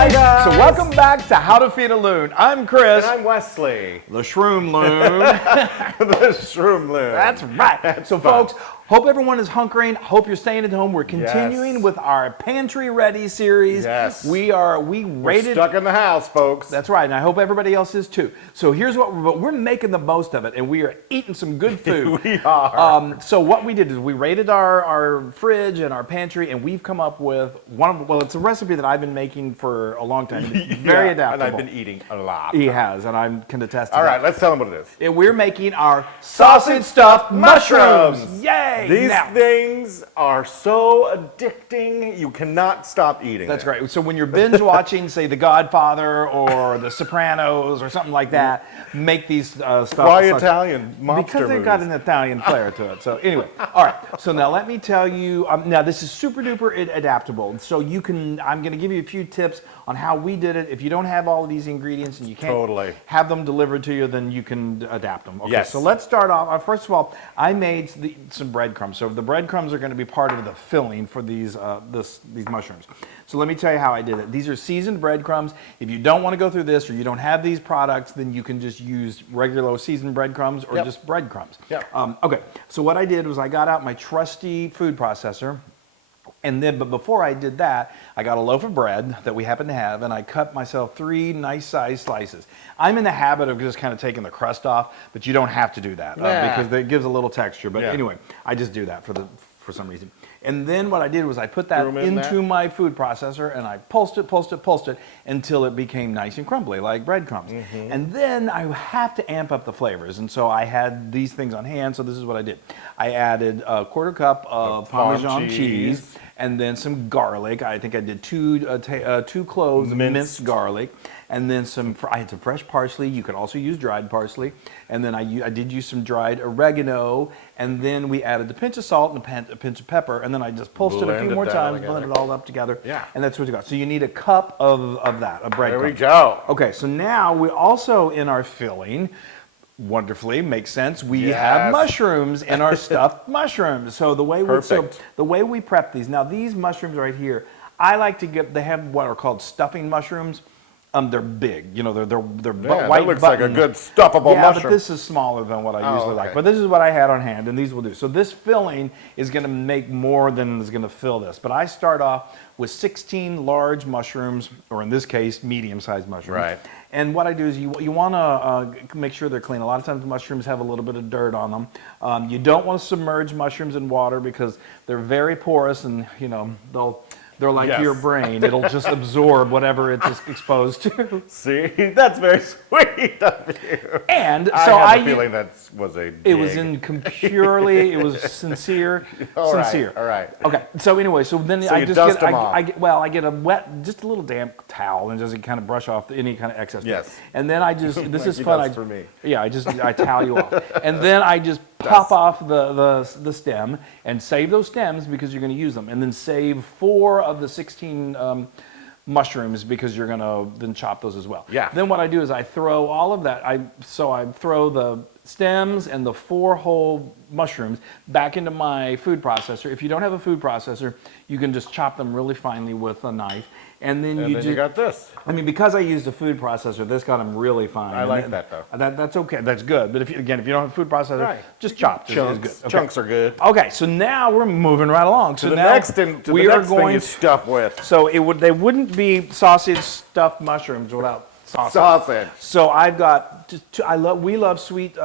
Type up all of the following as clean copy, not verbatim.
Hi guys! So welcome back to How to Feed a Loon. I'm Chris. And I'm Wesley. The Shroom Loon. The Shroom Loon. That's right. So folks, hope everyone is hunkering. Hope you're staying at home. We're continuing with our Pantry Ready series. Yes. We're stuck in the house, folks. That's right, and I hope everybody else is too. So here's what we're making the most of it, and we are eating some good food. We are. So what we did is we raided our fridge and our pantry, and we've come up with it's a recipe that I've been making for a long time. It's very adaptable. And I've been eating a lot. He has, and I can attest to All that. right, let's tell them what it is. We're making our sausage stuffed mushrooms. Yay! These things are so addicting, you cannot stop eating That's them. great. So when you're binge watching, say, The Godfather or The Sopranos or something like that, make these stuff. Why Italian mobster Because they've movies? got an Italian flair to it. So anyway, all right. So now let me tell you. Now this is super duper adaptable. So you can. I'm going to give you a few tips on how we did it. If you don't have all of these ingredients and you can't have them delivered to you, then you can adapt them. Okay. Yes. So let's start off. First of all, I made some breadcrumbs. So the breadcrumbs are going to be part of the filling for these mushrooms. So let me tell you how I did it. These are seasoned breadcrumbs. If you don't want to go through this or you don't have these products, then you can just use regular seasoned breadcrumbs or just breadcrumbs. Yep. Okay, so what I did was I got out my trusty food processor, but before I did that, I got a loaf of bread that we happen to have, and I cut myself 3 nice sized slices. I'm in the habit of just kind of taking the crust off, but you don't have to do that because it gives a little texture. But anyway, I just do that for some reason. And then what I did was I put that into my food processor, and I pulsed it until it became nice and crumbly like breadcrumbs. And then I have to amp up the flavors, and so I had these things on hand. So this is what I did. I added a 1/4 cup of Parmesan cheese, and then some garlic. I think I did two cloves of minced garlic, and then I had some fresh parsley. You could also use dried parsley, and then I did use some dried oregano, and then we added a pinch of salt and a pinch of pepper, and then I just pulsed it a few more times, blended it all up together, and that's what you got. So you need a cup of that, of bread. There we go. Okay, so now we also in our filling. Wonderfully, makes sense. We have mushrooms in our stuffed mushrooms. So the way we prep these. Now these mushrooms right here, I like to they have what are called stuffing mushrooms. They're big, they're white. That looks like a good stuffable mushroom. Yeah, but this is smaller than what I usually like. But this is what I had on hand, and these will do. So this filling is going to make more than is going to fill this. But I start off with 16 large mushrooms, or in this case, medium-sized mushrooms. Right. And what I do is you want to make sure they're clean. A lot of times mushrooms have a little bit of dirt on them. You don't want to submerge mushrooms in water because they're very porous, and they're like your brain. It'll just absorb whatever it's exposed to. See, that's very sweet of you. And so I had a feeling that was a dig. It was purely, it was sincere. All right. Okay. So anyway, then I get a wet, just a little damp towel and just kind of brush off any kind of excess. Yes. And then this is fun. For me. Yeah, I towel you off, and then I just pop off the stem and save those stems because you're going to use them, and then save 4 of the 16 mushrooms because you're going to then chop those as well. Yeah. Then what I do is I throw all of that. I throw the stems and the 4 whole mushrooms back into my food processor. If you don't have a food processor, you can just chop them really finely with a knife. And then you got this. I mean, because I used a food processor, this got them really fine. I like that though. That's okay. That's good. But if you don't have a food processor, just chop. Chunks. Good. Okay. Chunks are good. Okay, so now we're moving right along. So the now next thing you stuff with. So they wouldn't be sausage stuffed mushrooms without sausage. So I've got. We love sweet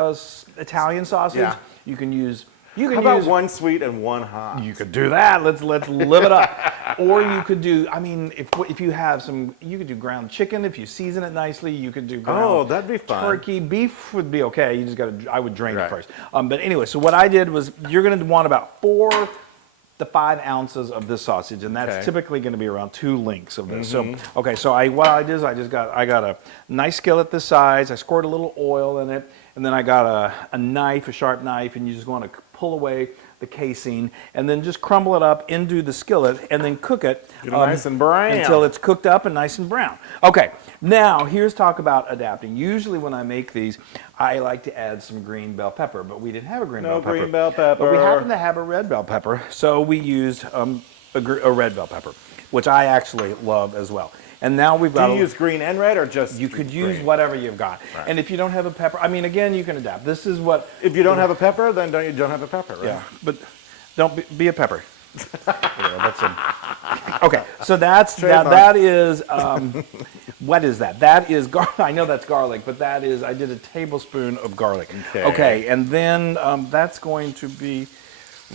Italian sausage. Yeah. You can use. How about one sweet and one hot? You could do that. Let's live it up. Or you could do. I mean, if you have some, you could do ground chicken if you season it nicely. You could do ground that'd be fun. Turkey, beef would be okay. You just got to. I would drain it first. But anyway, so what I did was you're going to want about 4 to 5 ounces of this sausage, and that's typically going to be around 2 links of this. So what I did is I got a nice skillet this size. I squirt a little oil in it, and then I got a sharp knife, and you just want to pull away the casing, and then just crumble it up into the skillet, and then cook it nice and brown until it's cooked up and nice and brown. Okay, now here's talk about adapting. Usually when I make these, I like to add some green bell pepper, but we didn't have a green bell pepper. No green bell pepper. But we happen to have a red bell pepper, so we used a red bell pepper, which I actually love as well. And now we've got. Do you use green and red or just? You could use green? whatever you've got. Right. And if you don't have a pepper, I mean, again, you can adapt. This is what. If you don't have a pepper, then you don't have a pepper, right? Yeah, but don't be a pepper. Okay, so that is what is that? That is I know that's garlic, but that is I did a tablespoon of garlic. Okay, and then that's going to be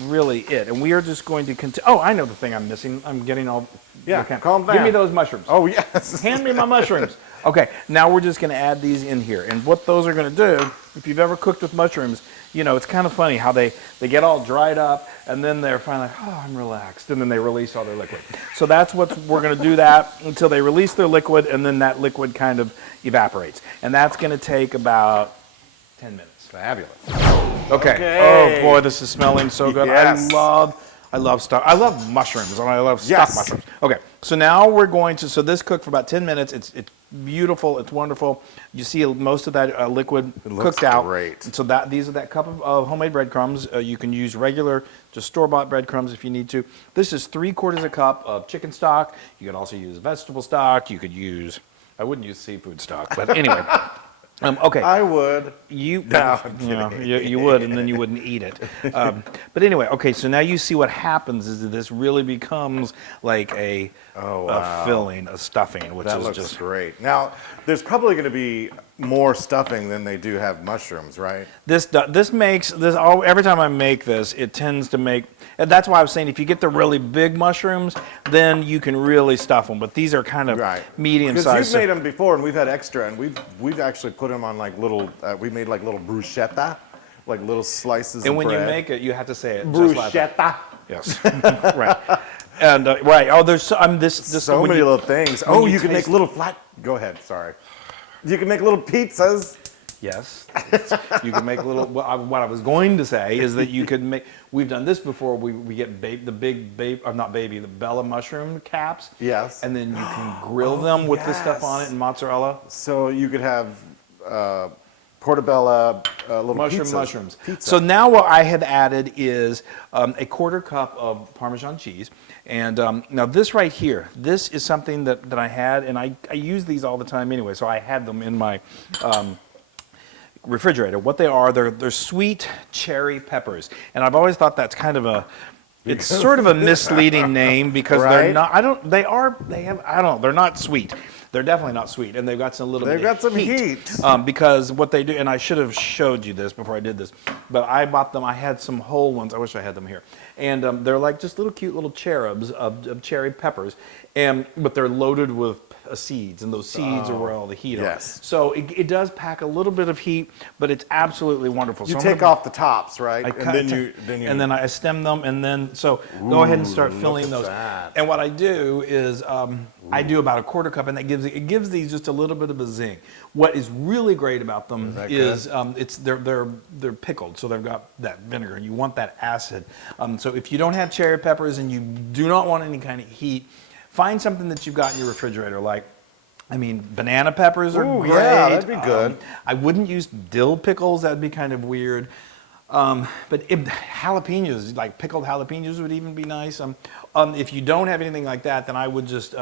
really it, and we are just going to continue. Oh, I know the thing I'm missing. I'm getting all. Yeah, calm down. Give me those mushrooms. Oh yes. Hand me my mushrooms. Okay, now we're just going to add these in here, and what those are going to do, if you've ever cooked with mushrooms, you know, it's kind of funny how they get all dried up, and then they're finally like, oh, I'm relaxed, and then they release all their liquid. So that's what we're going to do that until they release their liquid, and then that liquid kind of evaporates. And that's going to take about 10 minutes. Fabulous. Okay. Oh, boy, this is smelling so good. Yes. I love stuff. I love mushrooms, and I love stuffed mushrooms. Okay, so now we're going to, so this cooked for about 10 minutes. It's beautiful. It's wonderful. You see most of that liquid cooked out. Great. So these are that cup of homemade breadcrumbs. You can use regular, just store-bought breadcrumbs if you need to. This is 3/4 a cup of chicken stock. You could also use vegetable stock. You could use, I wouldn't use seafood stock, but anyway. Okay. I would. You I'm would, and then you wouldn't eat it. But anyway, okay. So now you see what happens is that this really becomes like a filling, a stuffing, which That is looks just great. Now, there's probably going to be more stuffing than they do have mushrooms, right? this makes this all. Every time I make this, it tends to make. And that's why I was saying if you get the really big mushrooms, then you can really stuff them. But these are kind of medium Because size. you've made them before, and we've had extra, and we've actually put them on like little. We made like little bruschetta, like little slices. And of when bread. you make it, you have to say it just like that. Bruschetta. Yes. Right. And right. Oh, there's this So many little things. Oh, you can make little flat. Go ahead. Sorry. You can make little pizzas. Yes, you can make little. What I was going to say is that you could make. We've done this before. We get the big not baby, the Bella mushroom caps. Yes. And then you can grill them with this stuff on it and mozzarella. So you could have portobello little Mushrooms. Pizza. So now what I have added is a 1/4 cup of Parmesan cheese. And now this right here, this is something that I had, and I use these all the time anyway, so I had them in my refrigerator. What they are, they're sweet cherry peppers. And I've always thought that's kind of it's sort of a misleading name because they're not, they're not sweet. They're definitely not sweet, and they've got some heat. Because what they do, and I should have showed you this before I did this, but I bought them. I had some whole ones. I wish I had them here, and they're like just little cute little cherubs of cherry peppers, but they're loaded with seeds, and those seeds are where all the heat are. So it does pack a little bit of heat, but it's absolutely wonderful. You take off the tops, right? And then I stem them, and then go ahead and start filling those. And what I do is I do about a 1/4 cup, and that gives these just a little bit of a zing. What is really great about them is they're pickled, so they've got that vinegar, and you want that acid. So if you don't have cherry peppers and you do not want any kind of heat, find something that you've got in your refrigerator, like, banana peppers are great. Yeah, that'd be good. I wouldn't use dill pickles. That'd be kind of weird. But jalapenos, like pickled jalapenos would even be nice. If you don't have anything like that, then I would just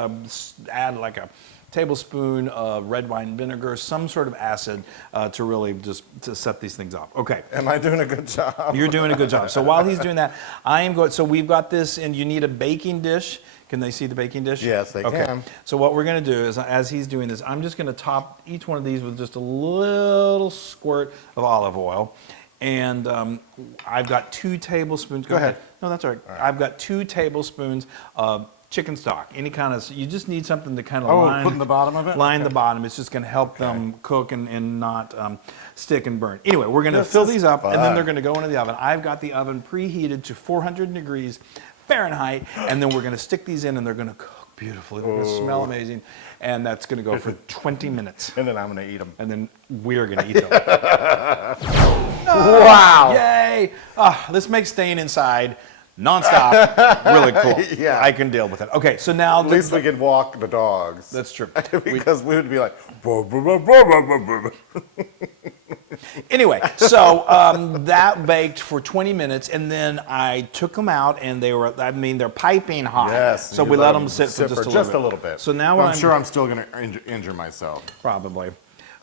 add like a tablespoon of red wine vinegar, some sort of acid to really just to set these things up. Okay. Am I doing a good job? You're doing a good job. So while he's doing that, I am going, so we've got this, and you need a baking dish. Can they see the baking dish? Yes, they can. So what we're going to do is, as he's doing this, I'm just going to top each one of these with just a little squirt of olive oil. And I've got 2 tablespoons. Go ahead. No, that's all right. I've got 2 tablespoons of chicken stock. Any kind of, you just need something to kind of put in the bottom of it? Line the bottom. It's just going to help them cook and not stick and burn. Anyway, we're going to fill these up, and then they're going to go into the oven. I've got the oven preheated to 400 degrees Fahrenheit, and then we're going to stick these in, and they're going to cook beautifully. They're going to smell amazing, and that's going to go for 20 minutes. And then I'm going to eat them. And then we're going to eat them. Wow! Yay! This makes staying inside nonstop really cool. Yeah. I can deal with it. Okay, so now... At least we can walk the dogs. That's true. Because we would be like... Anyway, so that baked for 20 minutes, and then I took them out, and they're piping hot. Yes. So you we let them sit for just a little bit. So now I'm sure I'm still going to injure myself. Probably.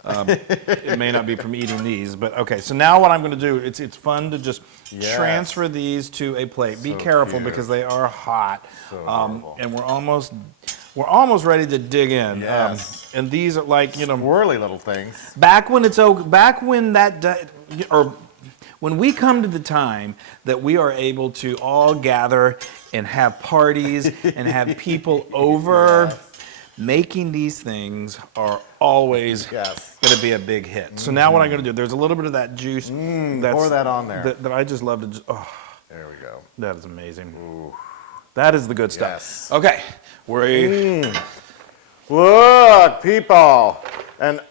It may not be from eating these, but okay. So now what I'm going to do, it's fun to just transfer these to a plate. Be careful because they are hot. So and we're almost ready to dig in. Yes. And these are like, Whirly little things. When we come to the time that we are able to all gather and have parties and have people over, making these things are always going to be a big hit. So now what I'm going to do, there's a little bit of that juice. Pour that on there. That I just love to There we go. that is amazing. Ooh. That is the good stuff. Yes. Okay. Look, people. And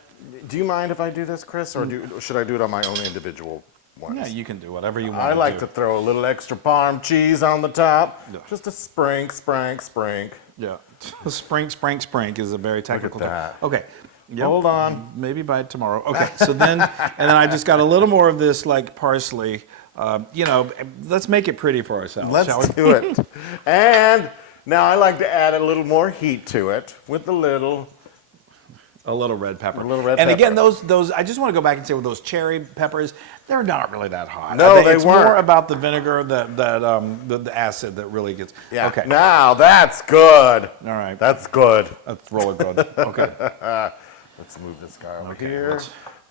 do you mind if I do this, Chris, or should I do it on my own individual ones? Yeah, you can do whatever you want. I like to throw a little extra Parm cheese on the top. Yeah. Just a sprink. Yeah. Sprink is a very technical term. That. Okay. Yep. Hold on. Maybe by tomorrow. Okay. So then I just got a little more of this like parsley. Let's make it pretty for ourselves. Let's do it. And now I like to add a little more heat to it with a little red pepper. And again, those I just want to go back and say with those cherry peppers, they're not really that hot. No, they it's weren't. more about the vinegar, the acid that really gets. Yeah. Okay. Now that's good. All right. That's good. That's really good. Okay. Let's move this guy over here.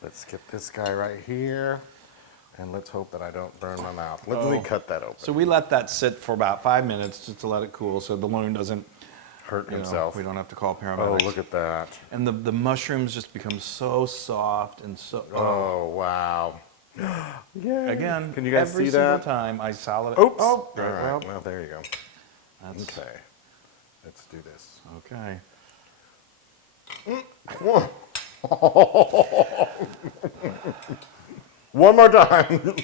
Let's get this guy right here. And let's hope that I don't burn my mouth. Let me cut that open. So we let that sit for about 5 minutes just to let it cool so the loon doesn't hurt himself. We don't have to call paramedics. Oh, look at that. And the mushrooms just become so soft and so. Oh, wow. Yeah. Again, can you guys see that? Every single time I solid. Oops. Oh, all right. Well, there you go. Okay. Let's do this. Okay. One more time.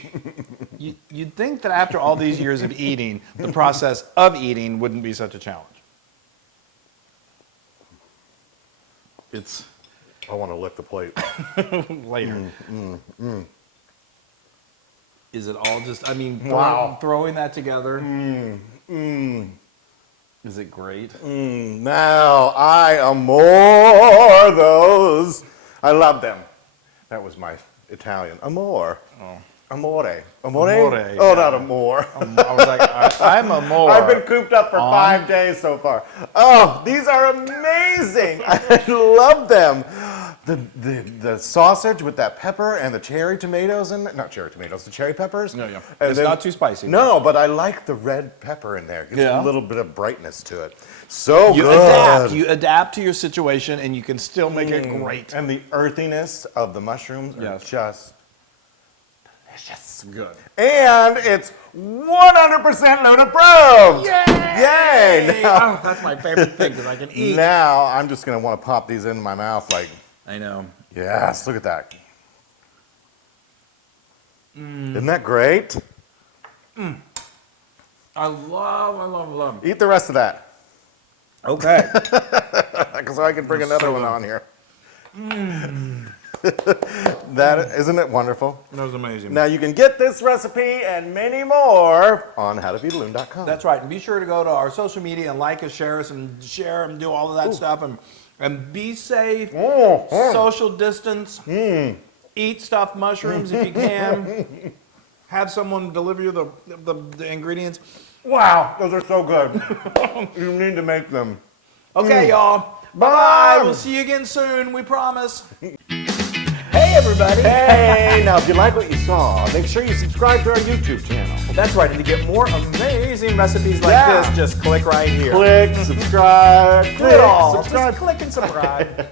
You'd think that after all these years of eating, the process of eating wouldn't be such a challenge. I want to lick the plate. Later. Is it all just, throwing that together? Is it great? Now I amore those. I love them. That was my Italian. Amore. Oh. Amore. Amore, Oh, yeah. not amore. I was like, I'm amore. I've been cooped up for 5 days so far. Oh, these are amazing. I love them. The sausage with that pepper and the cherry tomatoes in there. Not cherry tomatoes, the cherry peppers. Yeah. And It's not too spicy. No, but I like the red pepper in there. It gives a little bit of brightness to it. So You good. adapt. You adapt to your situation, and you can still make it great. And the earthiness of the mushrooms are just delicious. Good. And it's 100% Loon approved. Yay! Now, Oh, that's my favorite thing because I can eat. now I'm just going to want to pop these in my mouth like, I know. yes, look at that. Isn't that great? I love. Eat the rest of that. Okay. So I can bring another one on here. That isn't it wonderful? That was amazing. Now you can get this recipe and many more on howtofeedaloon.com. That's right. And be sure to go to our social media and like us, share us, and do all of that stuff. And be safe. Social distance. Eat stuffed mushrooms if you can. Have someone deliver you the ingredients. Wow, those are so good. You need to make them. Okay, y'all. Bye. We'll see you again soon. We promise. Hey, everybody. Hey, now if you like what you saw, make sure you subscribe to our YouTube channel. That's right. And to get more amazing recipes like this, just click right here. Click, subscribe, Do it all. subscribe. Just click and subscribe.